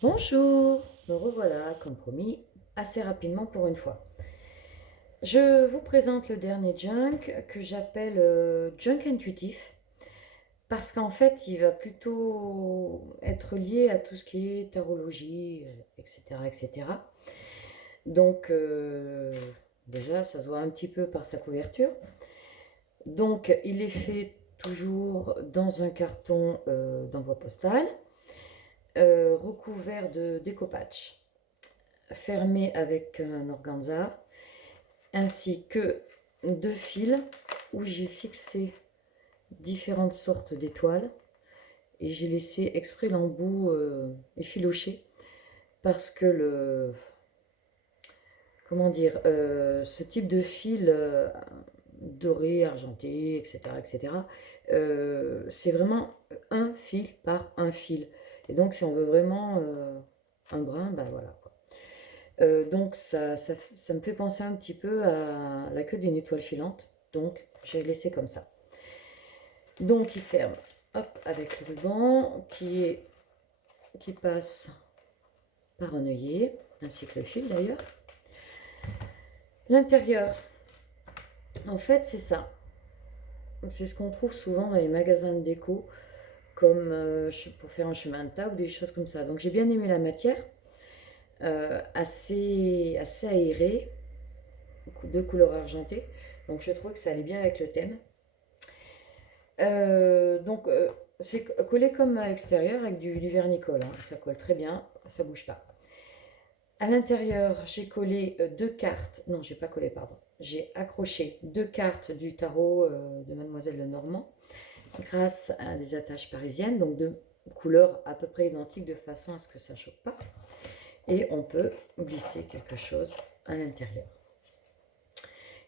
Bonjour, me revoilà, comme promis, assez rapidement pour une fois. Je vous présente le dernier junk que j'appelle junk intuitif, parce qu'en fait, il va plutôt être lié à tout ce qui est tarologie, etc., etc. Donc, déjà, ça se voit un petit peu par sa couverture. Donc, il est fait toujours dans un carton d'envoi postal, recouvert de découpage, fermé avec un organza, ainsi que deux fils où j'ai fixé différentes sortes d'étoiles et j'ai laissé exprès l'embout effiloché parce que ce type de fil doré, argenté, etc., etc., c'est vraiment un fil par un fil. Et donc, si on veut vraiment un brin, ben voilà. Donc ça me fait penser un petit peu à la queue d'une étoile filante. Donc j'ai laissé comme ça. Donc il ferme, hop, avec le ruban qui passe par un œillet, ainsi que le fil d'ailleurs. L'intérieur, en fait c'est ça. C'est ce qu'on trouve souvent dans les magasins de déco, comme pour faire un chemin de table ou des choses comme ça. Donc j'ai bien aimé la matière, assez aérée, de couleur argentée. Donc je trouve que ça allait bien avec le thème. C'est collé comme à l'extérieur avec du vernicole, hein. Ça colle très bien, ça bouge pas. À l'intérieur, j'ai collé deux cartes. Non, j'ai pas collé, pardon. J'ai accroché deux cartes du tarot de Mademoiselle Lenormand grâce à des attaches parisiennes, donc de couleurs à peu près identiques de façon à ce que ça ne choque pas. Et on peut glisser quelque chose à l'intérieur.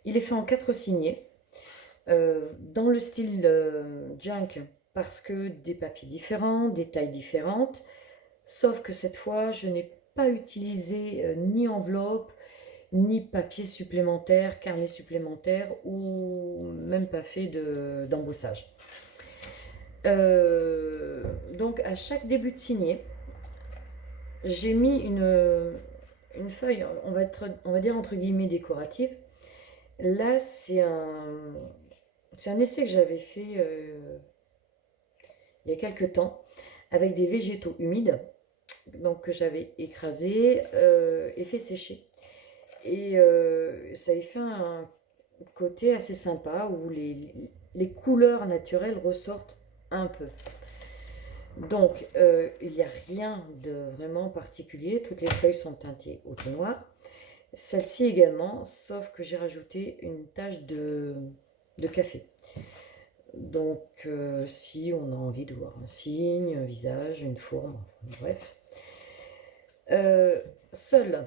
Il est fait en 4 signets, dans le style junk, parce que des papiers différents, des tailles différentes, sauf que cette fois, je n'ai pas utilisé ni enveloppe, ni papier supplémentaire, carnet supplémentaire, ou même pas fait d'embossage. Donc à chaque début de signet, j'ai mis une feuille, on va dire entre guillemets décorative. Là, c'est un essai que j'avais fait il y a quelques temps avec des végétaux humides, donc que j'avais écrasés et fait sécher. Et ça avait fait un côté assez sympa où les couleurs naturelles ressortent un peu. Donc, il n'y a rien de vraiment particulier. Toutes les feuilles sont teintées au thé noir. Celle-ci également, sauf que j'ai rajouté une tache de café. Donc, si on a envie de voir un signe, un visage, une forme, enfin, bref. Seul,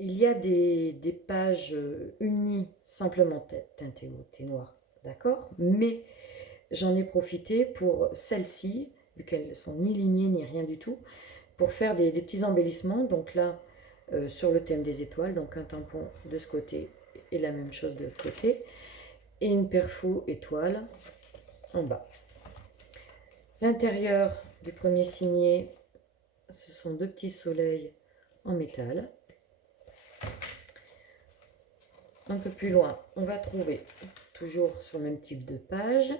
il y a des pages unies, simplement teintées au thé noir, d'accord. Mais j'en ai profité pour celles-ci, vu qu'elles sont ni lignées ni rien du tout, pour faire des petits embellissements. Donc là, sur le thème des étoiles, donc un tampon de ce côté et la même chose de l'autre côté, et une perfo étoile en bas. L'intérieur du premier signet, ce sont deux petits soleils en métal. Un peu plus loin, on va trouver, toujours sur le même type de page,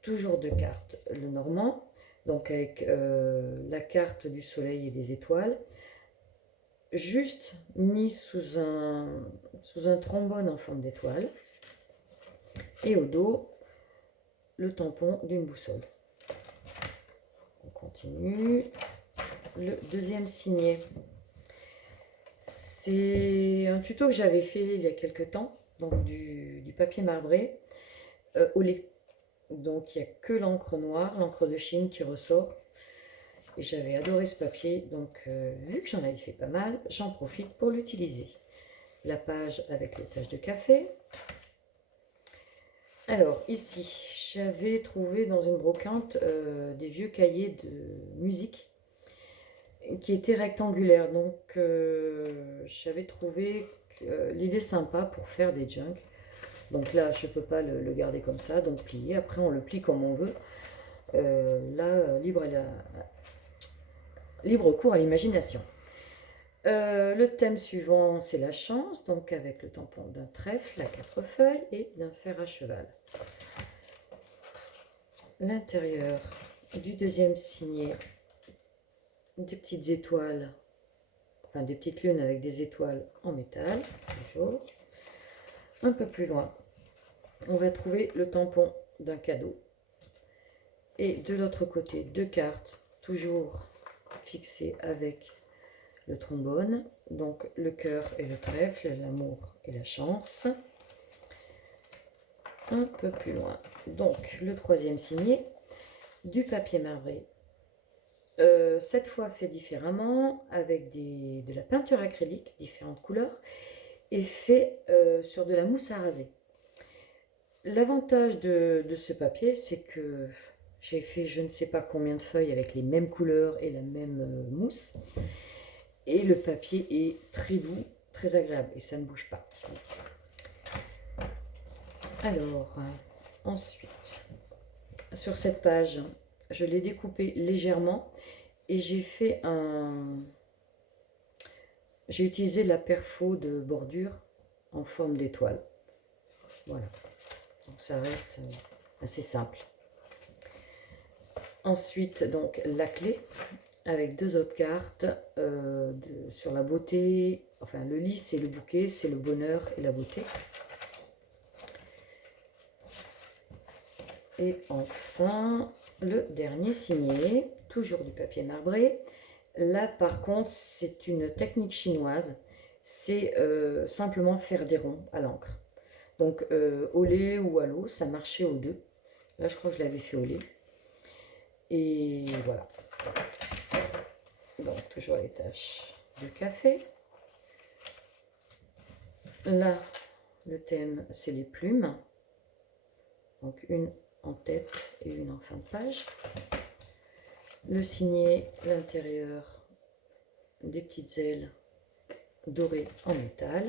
toujours deux cartes, le normand, donc avec la carte du soleil et des étoiles, juste mis sous un trombone en forme d'étoile, et au dos, le tampon d'une boussole. On continue. Le deuxième signet, c'est un tuto que j'avais fait il y a quelques temps, donc du papier marbré au lait. Donc il n'y a que l'encre noire, l'encre de Chine qui ressort. Et j'avais adoré ce papier, donc vu que j'en avais fait pas mal, j'en profite pour l'utiliser. La page avec les taches de café. Alors ici, j'avais trouvé dans une brocante des vieux cahiers de musique qui étaient rectangulaires. Donc j'avais trouvé l'idée sympa pour faire des junks. Donc là, je ne peux pas le garder comme ça, donc plier. Après, on le plie comme on veut. Là, libre cours à l'imagination. Le thème suivant, c'est la chance, donc avec le tampon d'un trèfle à 4 feuilles et d'un fer à cheval. L'intérieur du deuxième signet, des petites étoiles, enfin des petites lunes avec des étoiles en métal, toujours. Un peu plus loin, on va trouver le tampon d'un cadeau. Et de l'autre côté, 2 cartes, toujours fixées avec le trombone, donc le cœur et le trèfle, l'amour et la chance. Un peu plus loin, donc le troisième signet, du papier marbré, cette fois fait différemment, avec de la peinture acrylique, différentes couleurs, et fait sur de la mousse à raser. L'avantage de ce papier, c'est que j'ai fait je ne sais pas combien de feuilles avec les mêmes couleurs et la même mousse. Et le papier est très doux, très agréable et ça ne bouge pas. Alors, ensuite, sur cette page, je l'ai découpé légèrement et j'ai fait j'ai utilisé la perfo de bordure en forme d'étoile. Voilà, donc ça reste assez simple. Ensuite, donc la clé avec 2 autres cartes sur la beauté, enfin le lys c'est le bouquet, c'est le bonheur et la beauté. Et enfin, le dernier signet, toujours du papier marbré. Là par contre, c'est une technique chinoise, c'est simplement faire des ronds à l'encre. Donc au lait ou à l'eau, ça marchait aux deux. Là je crois que je l'avais fait au lait. Et voilà. Donc toujours les taches de café. Là, le thème, c'est les plumes. Donc une en tête et une en fin de page. Le signet, l'intérieur, des petites ailes dorées en métal.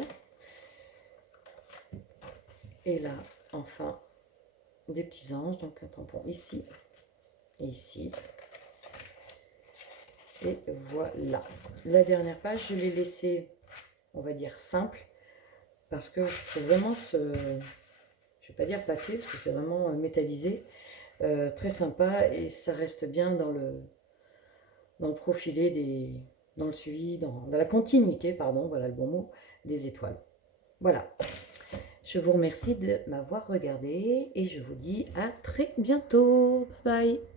Et là, enfin, des petits anges, donc un tampon ici et ici. Et voilà. La dernière page, je l'ai laissée, on va dire, simple, parce que je trouve vraiment ce, je vais pas dire papier, parce que c'est vraiment métallisé, très sympa, et ça reste bien dans le profilé dans le suivi, dans la continuité, pardon, voilà le bon mot, des étoiles. Voilà. Je vous remercie de m'avoir regardé et je vous dis à très bientôt. Bye bye.